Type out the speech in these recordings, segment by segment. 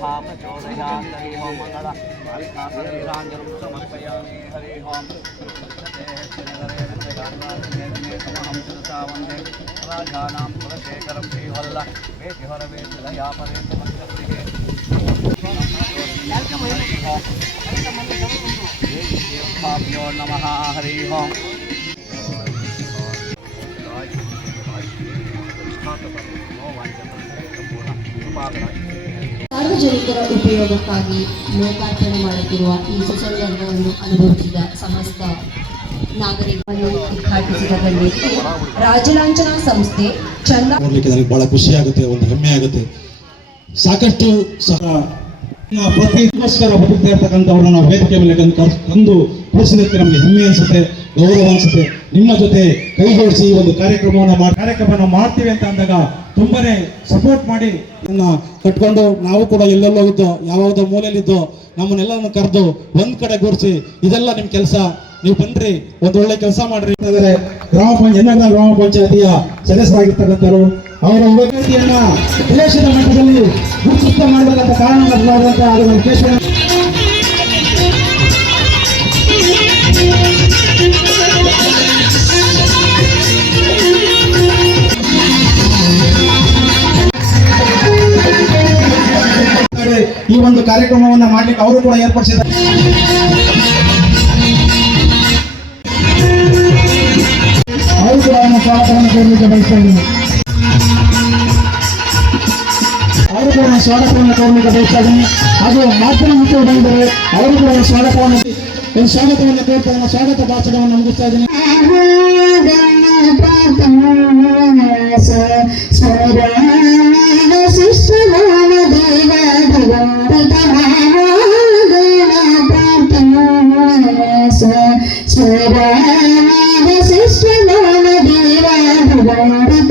प्रचोदयात् हरि ओम। मङ्गल बालिकाफलीलाञ्जलिं समर्पयामि हरि ओं वंदे राजानां कुलशेखरं श्रीवल्ल वेदिहरवेदयापरेतमन्त्रिः हरि नमः हरि ओं ಸಾರ್ವಜನಿಕರ ಉಪಯೋಗಕ್ಕಾಗಿ ಲೋಕಾರ್ಪಣೆ ಮಾಡುತ್ತಿರುವ ಈ ಸುಸಂದರ್ಭವನ್ನು ಅನುಭವಿಸಿದ ಸಮಸ್ತ ನಾಗರಿಕರನ್ನು ಉದ್ಘಾಟಿಸಿದ ಗಣ್ಯರಿಗೆ ರಾಜಲಾಂಛನ ಸಂಸ್ಥೆ ಚಂದ ಬಹಳ ಖುಷಿ ಆಗುತ್ತೆ, ಒಂದು ಹೆಮ್ಮೆ ಆಗುತ್ತೆ. ಸಾಕಷ್ಟು ಸಹ ಪ್ರತಿಗೋಸ್ಕರ ಬದುಕ್ತಾ ಇರ್ತಕ್ಕಂಥವ್ರನ್ನ ನಾವು ವೇದಿಕೆ ಮೇಲೆ ತಂದು ಕೂರಿಸಿದಕ್ಕೆ ನಮಗೆ ಹೆಮ್ಮೆ ಅನಿಸುತ್ತೆ, ಗೌರವ ಅನ್ಸುತ್ತೆ. ನಿಮ್ಮ ಜೊತೆ ಕೈ ಜೋಡಿಸಿ ಈ ಒಂದು ಕಾರ್ಯಕ್ರಮವನ್ನು ಮಾಡಿ ಕಾರ್ಯಕ್ರಮವನ್ನು ಮಾಡ್ತೀವಿ ಅಂತ ಅಂದಾಗ ತುಂಬಾನೇ ಸಪೋರ್ಟ್ ಮಾಡಿ. ಇದನ್ನ ಕಟ್ಕೊಂಡು ನಾವು ಕೂಡ ಎಲ್ಲೆಲ್ಲೋ ಇದ್ದು ಯಾವ್ದೋ ಮೂಲೆಯಲ್ಲಿದ್ದು ನಮ್ಮನ್ನೆಲ್ಲರನ್ನು ಕರೆದು ಒಂದ್ ಕಡೆ ಕೂರಿಸಿ ಇದೆಲ್ಲ ನಿಮ್ ಕೆಲಸ. ನೀವು ಬನ್ರಿ ಒಂದು ಒಳ್ಳೆ ಕೆಲಸ ಮಾಡ್ರಿ. ಅಂತಂದ್ರೆ ಗ್ರಾಮ ಪಂಚಾಯತ್ ಗ್ರಾಮ ಪಂಚಾಯತಿಯ ಸದಸ್ಯರಾಗಿರ್ತಕ್ಕಂಥವ್ರು, ಅವರ ಉಪಗತಿಯನ್ನ ದೇಶದ ಮಟ್ಟದಲ್ಲಿ ಗುರುತಿಸ್ತಾ ಮಾಡಬೇಕಂತ ಕಾರಣವಾದಂತ ಒಂದು ಕಾರ್ಯಕ್ರಮವನ್ನು ಮಾಡಲಿಕ್ಕೆ ಅವರು ಕೂಡ ಏರ್ಪಡಿಸಿದ್ದಾರೆ. ಅವರು ಕೂಡ ಸ್ವಾಗತವನ್ನು ಕೋರಲಿಕ್ಕೆ ಬಯಸ್ತಾ ಇದ್ದೀನಿ. ಅವರು ಕೂಡ ಸ್ವಾಗತವನ್ನು ಕೋರಲಿಕ್ಕೆ ಬಯಸ್ತಾ ಇದ್ದೀನಿ. ಹಾಗೂ ಮಾಧ್ಯಮ ಮಿತ್ರರು ಬಂದರೆ ಅವರು ಕೂಡ ಸ್ವಾಗತವನ್ನು ಸ್ವಾಗತವನ್ನು ಕೋರ್ತಾ ಸ್ವಾಗತ ಭಾಷಣವನ್ನು ಮುಗಿಸ್ತಾ ಇದ್ದೀನಿ. Bir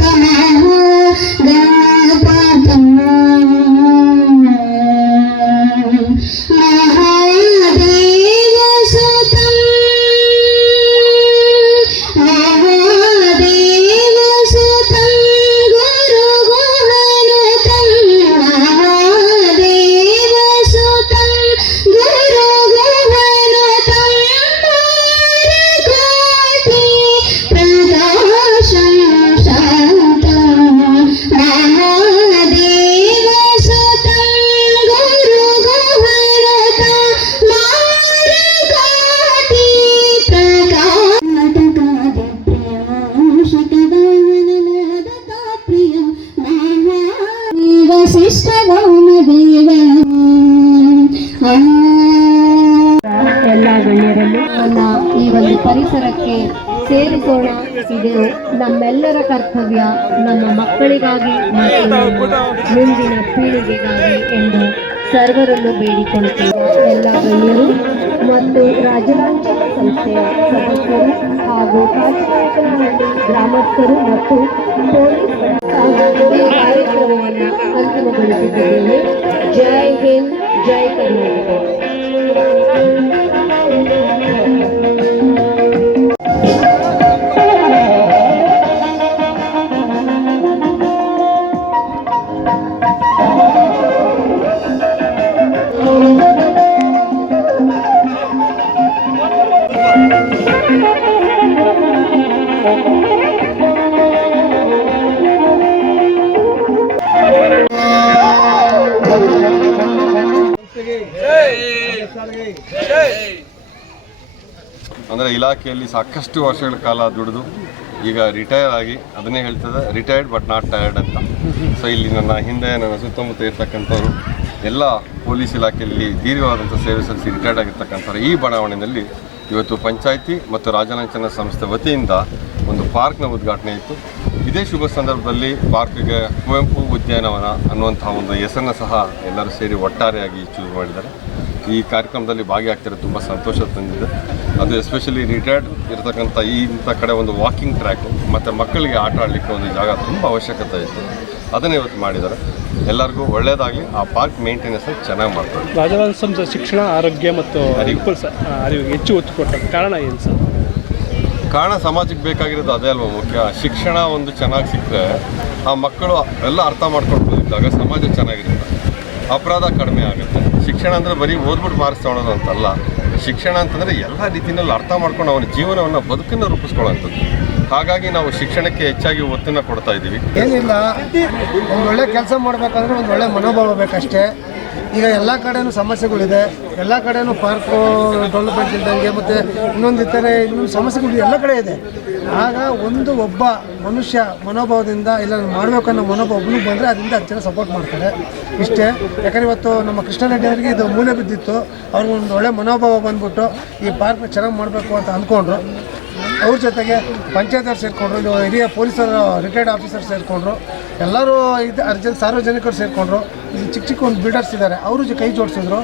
ನಮ್ಮೆಲ್ಲರ ಕರ್ತವ್ಯ ನಮ್ಮ ಮಕ್ಕಳಿಗಾಗಿ ಮುಂದಿನ ಪೀಳಿಗೆಗಾಗಿ ಎಂದು ಸರ್ವರನ್ನು ಬೇಡಿಕೊಳ್ಳುತ್ತೇವೆ. ಎಲ್ಲ ಗಣ್ಯರು ಮತ್ತು ರಾಜಕೀಯ ಸಂಸ್ಥೆಯ ಸದಸ್ಯರು ಹಾಗೂ ಗ್ರಾಮಸ್ಥರು ಮತ್ತು ಕಾರ್ಯಕ್ರಮವನ್ನು ಅಂತಿಮಗೊಳಿಸಿದ್ದೇನೆ ಜೈ ಹಿಂದ್, ಜೈ ಕರ್ನಾಟಕ. ಅಂದರೆ ಇಲಾಖೆಯಲ್ಲಿ ಸಾಕಷ್ಟು ವರ್ಷಗಳ ಕಾಲ ದುಡಿದು ಈಗ ರಿಟೈರ್ ಆಗಿ ಅದನ್ನೇ ಹೇಳ್ತದೆ ರಿಟೈರ್ಡ್ ಬಟ್ ನಾಟ್ ಟೈರ್ಡ್ ಅಂತ. ಸೊ ಇಲ್ಲಿ ನನ್ನ ಹಿಂದೆ ನನ್ನ ಸುತ್ತಮುತ್ತ ಇರ್ತಕ್ಕಂಥವ್ರು, ಎಲ್ಲ ಪೊಲೀಸ್ ಇಲಾಖೆಯಲ್ಲಿ ದೀರ್ಘವಾದಂಥ ಸೇವೆ ಸಲ್ಲಿಸಿ ರಿಟೈರ್ಡ್ ಆಗಿರ್ತಕ್ಕಂಥವ್ರು, ಈ ಬಡಾವಣೆಯಲ್ಲಿ ಇವತ್ತು ಪಂಚಾಯಿತಿ ಮತ್ತು ರಾಜಲಾಂಛನ ಸಂಸ್ಥೆ ವತಿಯಿಂದ ಒಂದು ಪಾರ್ಕ್ನ ಉದ್ಘಾಟನೆ ಇತ್ತು. ಇದೇ ಶುಭ ಸಂದರ್ಭದಲ್ಲಿ ಪಾರ್ಕ್ಗೆ ಕುವೆಂಪು ಉದ್ಯಾನವನ ಅನ್ನುವಂಥ ಒಂದು ಹೆಸರನ್ನ ಸಹ ಎಲ್ಲರೂ ಸೇರಿ ಒಟ್ಟಾರೆಯಾಗಿ ಚೂಸ್ ಮಾಡಿದ್ದಾರೆ. ಈ ಕಾರ್ಯಕ್ರಮದಲ್ಲಿ ಭಾಗಿಯಾಗ್ತಿರೋದು ತುಂಬ ಸಂತೋಷ ತಂದಿದೆ. ಅದು ಎಸ್ಪೆಷಲಿ ರಿಟೈರ್ಡ್ ಇರತಕ್ಕಂಥ ಈ ಇಂಥ ಕಡೆ ಒಂದು ವಾಕಿಂಗ್ ಟ್ರ್ಯಾಕು ಮತ್ತು ಮಕ್ಕಳಿಗೆ ಆಟ ಆಡಲಿಕ್ಕೆ ಒಂದು ಜಾಗ ತುಂಬ ಅವಶ್ಯಕತೆ ಇತ್ತು. ಅದನ್ನು ಇವತ್ತು ಮಾಡಿದ್ದಾರೆ. ಎಲ್ಲರಿಗೂ ಒಳ್ಳೆಯದಾಗಲಿ ಆ ಪಾರ್ಕ್ ಮೇಂಟೆನೆನ್ಸ್ ಚೆನ್ನಾಗಿ ಮಾಡ್ತಾರೆ ಸಂಸ್ಥೆ ಶಿಕ್ಷಣ ಆರೋಗ್ಯ ಮತ್ತು ಅರಿವು. ಅರಿವು ಹೆಚ್ಚು ಒತ್ತು ಕೊಟ್ಟ ಕಾರಣ ಏನು ಸರ್? ಕಾರಣ ಸಮಾಜಕ್ಕೆ ಬೇಕಾಗಿರೋದು ಅದೇ ಅಲ್ವಾ ಮುಖ್ಯ? ಶಿಕ್ಷಣ ಒಂದು ಚೆನ್ನಾಗಿ ಸಿಕ್ಕರೆ ಆ ಮಕ್ಕಳು ಎಲ್ಲ ಅರ್ಥ ಮಾಡ್ಕೊಂಡು ಬಂದಿದ್ದಾಗ ಸಮಾಜ ಚೆನ್ನಾಗಿರುತ್ತೆ. ಅಪರಾಧ ಕಡಿಮೆ ಆಗುತ್ತೆ. ಶಿಕ್ಷಣ ಅಂದರೆ ಬರೀ ಓದ್ಬಿಟ್ಟು ಮಾರ್ಕ್ಸ್ ತೊಗೊಳೋದು ಅಂತಲ್ಲ. ಶಿಕ್ಷಣ ಅಂತಂದರೆ ಎಲ್ಲ ರೀತಿಯಲ್ಲಿ ಅರ್ಥ ಮಾಡ್ಕೊಂಡು ಅವನ ಜೀವನವನ್ನು ಬದುಕನ್ನು ರೂಪಿಸ್ಕೊಳ್ಳೋಂಥದ್ದು. ಹಾಗಾಗಿ ನಾವು ಶಿಕ್ಷಣಕ್ಕೆ ಹೆಚ್ಚಾಗಿ ಒತ್ತನ್ನು ಕೊಡ್ತಾ ಇದ್ದೀವಿ. ಏನಿಲ್ಲ, ಒಂದು ಒಳ್ಳೆ ಕೆಲಸ ಮಾಡಬೇಕಂದ್ರೆ ಒಂದು ಒಳ್ಳೆ ಮನೋಭಾವ ಬೇಕಷ್ಟೇ. ಈಗ ಎಲ್ಲ ಕಡೆನೂ ಸಮಸ್ಯೆಗಳಿದೆ. ಎಲ್ಲ ಕಡೆನೂ ಪಾರ್ಕು ಡೆವಲಪ್ಮೆಂಟ್ ಇದ್ದಂಗೆ ಮತ್ತು ಇನ್ನೊಂದು ಇತರೆ ಇನ್ನೊಂದು ಸಮಸ್ಯೆಗಳು ಎಲ್ಲ ಕಡೆ ಇದೆ. ಆಗ ಒಂದು ಒಬ್ಬ ಮನುಷ್ಯ ಮನೋಭಾವದಿಂದ ಇಲ್ಲ ಮಾಡಬೇಕು ಅನ್ನೋ ಮನೋಭಾವ ಒಬ್ಬನಿಗೆ ಬಂದರೆ ಅದರಿಂದ ಹತ್ತು ಜನ ಸಪೋರ್ಟ್ ಮಾಡ್ತಾರೆ. ಇಷ್ಟೇ. ಯಾಕಂದರೆ ಇವತ್ತು ನಮ್ಮ ಕೃಷ್ಣರೆಡ್ಡಿ ಅವರಿಗೆ ಇದು ಮೂಲೆ ಬಿದ್ದಿತ್ತು. ಅವ್ರಿಗೊಂದು ಒಳ್ಳೆ ಮನೋಭಾವ ಬಂದ್ಬಿಟ್ಟು ಈ ಪಾರ್ಕ್ನ ಚೆನ್ನಾಗಿ ಮಾಡಬೇಕು ಅಂತ ಅಂದ್ಕೊಂಡ್ರು ಅವ್ರ ಜೊತೆಗೆ ಪಂಚಾಯತರು ಸೇರಿಕೊಂಡ್ರು, ಇದು ಹಿರಿಯ ಪೊಲೀಸರು ರಿಟೈರ್ಡ್ ಆಫೀಸರ್ ಸೇರಿಕೊಂಡ್ರು, ಎಲ್ಲರೂ ಇದು ಅರ್ಜೆಂಟ್ ಸಾರ್ವಜನಿಕರು ಸೇರಿಕೊಂಡ್ರು. ಇದು ಚಿಕ್ಕ ಚಿಕ್ಕ ಒಂದು ಬಿಲ್ಡರ್ಸ್ ಇದ್ದಾರೆ ಅವರು ಕೈ ಜೋಡಿಸಿದ್ರು.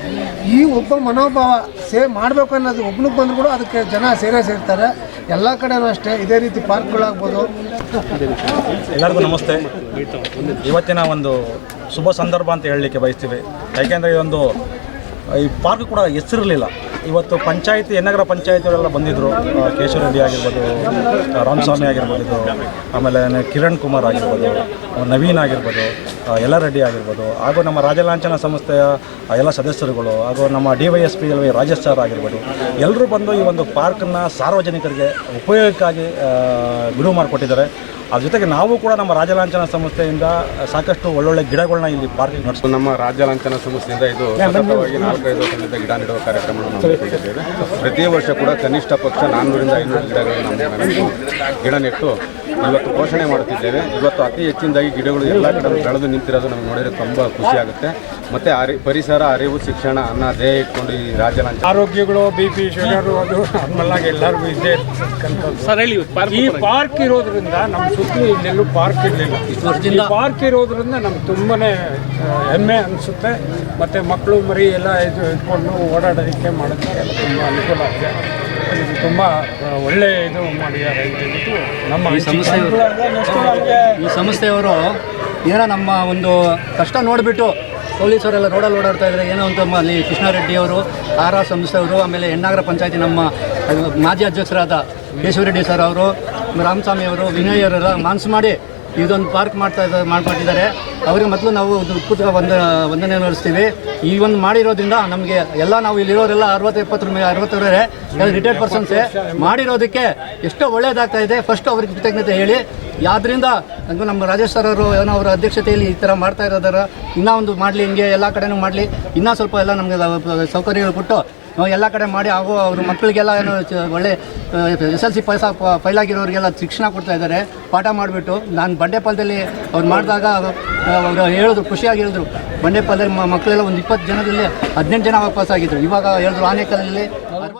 ಈ ಒಬ್ಬ ಮನೋಭಾವ ಸೇವ್ ಮಾಡಬೇಕು ಅನ್ನೋದು ಒಬ್ಬನಿಗೆ ಬಂದರೂ ಕೂಡ ಅದಕ್ಕೆ ಜನ ಸೇರೇ ಸೇರ್ತಾರೆ. ಎಲ್ಲ ಕಡೆನೂ ಅಷ್ಟೇ, ಇದೇ ರೀತಿ ಪಾರ್ಕ್ಗಳಾಗ್ಬೋದು. ಎಲ್ಲರಿಗೂ ನಮಸ್ತೆ. ಇವತ್ತಿನ ಒಂದು ಶುಭ ಸಂದರ್ಭ ಅಂತ ಹೇಳಲಿಕ್ಕೆ ಬಯಸ್ತೀವಿ. ಯಾಕೆಂದರೆ ಇದೊಂದು, ಈ ಪಾರ್ಕ್ ಕೂಡ ಹೆಸರಿರಲಿಲ್ಲ. ಇವತ್ತು ಪಂಚಾಯತಿ ಎನ್ನಗರ ಪಂಚಾಯತಿಯವರೆಲ್ಲ ಬಂದಿದ್ದರು ಕೇಶವ ರೆಡ್ಡಿ ಆಗಿರ್ಬೋದು ರಾಮಸ್ವಾಮಿ ಆಗಿರ್ಬೋದು, ಆಮೇಲೆ ಕಿರಣ್ ಕುಮಾರ್ ಆಗಿರ್ಬೋದು ನವೀನ್ ಆಗಿರ್ಬೋದು ಎಲ್ಲ ರೆಡ್ಡಿ ಆಗಿರ್ಬೋದು, ಹಾಗೂ ನಮ್ಮ ರಾಜಲಾಂಛನ ಸಂಸ್ಥೆಯ ಎಲ್ಲ ಸದಸ್ಯರುಗಳು, ಹಾಗೂ ನಮ್ಮ D Y S P L Rajesh sir ಆಗಿರ್ಬೋದು, ಎಲ್ಲರೂ ಬಂದು ಈ ಒಂದು ಪಾರ್ಕನ್ನು ಸಾರ್ವಜನಿಕರಿಗೆ ಉಪಯೋಗಕ್ಕಾಗಿ ಬಿಡುವು ಮಾಡಿಕೊಟ್ಟಿದ್ದಾರೆ ಅದ್ರ ಜೊತೆಗೆ ನಾವು ಕೂಡ ನಮ್ಮ ರಾಜಲಾಂಛನ ಸಂಸ್ಥೆಯಿಂದ ಸಾಕಷ್ಟು ಒಳ್ಳೊಳ್ಳೆ ಗಿಡಗಳನ್ನ ಇಲ್ಲಿ ಪಾರ್ಕಿಗೆ ನಡೆಸ್ತೀವಿ ನಮ್ಮ ರಾಜ್ಯ ಲಾಂಛನ ಸಂಸ್ಥೆಯಿಂದ ಇದು ಸತತವಾಗಿ ನಾಲ್ಕೈದು ವರ್ಷದಿಂದ ಗಿಡ ನೆಡುವ ಕಾರ್ಯಕ್ರಮವನ್ನು ಹಮ್ಮಿಕೊಂಡಿದ್ದೇವೆ ಪ್ರತಿ ವರ್ಷ ಕೂಡ ಕನಿಷ್ಠ ಪಕ್ಷ ನಾನ್ನೂರಿಂದ ಐನೂರು ಗಿಡಗಳನ್ನು ನಾವು ಗಿಡ ನೆಟ್ಟು ಇವತ್ತು ಪೋಷಣೆ ಮಾಡುತ್ತಿದ್ದೇವೆ. ಇವತ್ತು ಅತಿ ಹೆಚ್ಚಿನದಾಗಿ ಗಿಡಗಳು ಎಲ್ಲ ಕಡೆ ಬೆಳೆದು ನಿಂತಿರೋದು ನಮ್ಗೆ ನೋಡಿದ್ರೆ ತುಂಬ ಖುಷಿ ಆಗುತ್ತೆ. ಮತ್ತು ಅರಿ ಪರಿಸರ ಅರಿವು ಶಿಕ್ಷಣ ಅನ್ನ ಧ್ಯೇಯ ಇಟ್ಕೊಂಡು ಈ ರಾಜ್ಯ ಆರೋಗ್ಯಗಳು ಬಿ ಪಿ ಶುಗರು ಅದು ನಾರ್ಮಲಾಗಿ ಎಲ್ಲರಿಗೂ ಇದ್ದೇ ಇರ್ತಕ್ಕಂಥದ್ದು. ಈ ಪಾರ್ಕ್ ಇರೋದ್ರಿಂದ ನಮ್ಮ ಸುತ್ತಲೂ ಇಲ್ಲೆಲ್ಲೂ ಪಾರ್ಕ್ ಇರಲಿಲ್ಲ. ಈ ಪಾರ್ಕ್ ಇರೋದ್ರಿಂದ ನಮ್ಗೆ ತುಂಬಾನೇ ಹೆಮ್ಮೆ ಅನಿಸುತ್ತೆ. ಮತ್ತು ಮಕ್ಕಳು ಮರಿ ಎಲ್ಲ ಇದು ಇಟ್ಕೊಂಡು ಓಡಾಡೋದಕ್ಕೆ ಮಾಡೋದಕ್ಕೆ ಎಲ್ಲ ತುಂಬ ಅನುಕೂಲ ಆಗಿದೆ. ತುಂಬ ಒಳ್ಳೆ ಇದು ಮಾಡಿದ್ದಾರೆ ನಮ್ಮ ಈ ಸಂಸ್ಥೆಯವರು ಏನೋ ನಮ್ಮ ಒಂದು ಕಷ್ಟ ನೋಡಿಬಿಟ್ಟು ಪೊಲೀಸರೆಲ್ಲ ರೋಡಲ್ಲಿ ಓಡಾಡ್ತಾ ಇದ್ದಾರೆ. ಏನೋ ಮ- ಅಲ್ಲಿ ಕೃಷ್ಣಾರೆಡ್ಡಿ ಅವರು, ಆರ್ ಆರ್ ಸಂಸ್ಥೆಯವರು ಆಮೇಲೆ ಹೆಣ್ಣಾಗರ ಪಂಚಾಯತಿ ನಮ್ಮ ಮಾಜಿ ಅಧ್ಯಕ್ಷರಾದ ಕೇಶವರೆಡ್ಡಿ ಸರ್ ಅವರು, ರಾಮಸ್ವಾಮಿ ಅವರು, ವಿನಯ್ ಅವರೆಲ್ಲ ಮನಸ್ಸು ಮಾಡಿ ಇದೊಂದು ಪಾರ್ಕ್ ಮಾಡ್ತಾ ಇದ್ದಾರೆ ಮಾಡ್ಕೊಟ್ಟಿದ್ದಾರೆ. ಅವರಿಗೆ ಮೊದಲು ನಾವು ಉತ್ಕೃತ ವಂದ ವಂದನೆ ನಡೆಸ್ತೀವಿ. ಈ ಒಂದು ಮಾಡಿರೋದ್ರಿಂದ ನಮಗೆ ಎಲ್ಲ ನಾವು ಇಲ್ಲಿರೋರೆಲ್ಲ ಅರವತ್ತು ಎಪ್ಪತ್ತರ ಮೇಲೆ ಅರವತ್ತರವರೆ ರಿಟೈರ್ಡ್ ಪರ್ಸನ್ಸೇ ಮಾಡಿರೋದಕ್ಕೆ ಎಷ್ಟೋ ಒಳ್ಳೆಯದಾಗ್ತಾ ಇದೆ. ಫಸ್ಟ್ ಅವ್ರಿಗೆ ಕೃತಜ್ಞತೆ ಹೇಳಿ. ಹಂಗೂ ನಮ್ಮ ರಾಜೇಶ್ ಸರ್ ಅವರು ಏನೋ ಅವರ ಅಧ್ಯಕ್ಷತೆಯಲ್ಲಿ ಈ ಥರ ಮಾಡ್ತಾ ಇರೋದಾರ ಇನ್ನೂ ಒಂದು ಮಾಡಲಿ, ಹಿಂಗೆ ಎಲ್ಲ ಕಡೆನೂ ಮಾಡಲಿ. ಇನ್ನೂ ಸ್ವಲ್ಪ ಎಲ್ಲ ನಮಗೆ ಸೌಕರ್ಯಗಳು ಕೊಟ್ಟು ಎಲ್ಲ ಕಡೆ ಮಾಡಿ, ಹಾಗೂ ಅವ್ರ ಮಕ್ಕಳಿಗೆಲ್ಲ ಏನು ಒಳ್ಳೆ S L C pass fail ಆಗಿರೋರಿಗೆಲ್ಲ ಶಿಕ್ಷಣ ಕೊಡ್ತಾ ಇದ್ದಾರೆ. ಪಾಠ ಮಾಡಿಬಿಟ್ಟು, ನಾನು ಬಂಡೆಪಾಲದಲ್ಲಿ ಅವ್ರು ಮಾಡಿದಾಗ ಅವರು ಹೇಳಿದ್ರು ಖುಷಿಯಾಗಿ ಹೇಳಿದ್ರು ಬಂಡೆಪಾಲದಲ್ಲಿ ಮಕ್ಕಳೆಲ್ಲ ಒಂದು ಇಪ್ಪತ್ತು ಜನದಲ್ಲಿ ಹದಿನೆಂಟು ಜನ ಪಾಸ್ ಆಗಿದ್ರು. ಇವಾಗ ಹೇಳಿದ್ರು ಆನೇಕಲ್ಲಲ್ಲಿ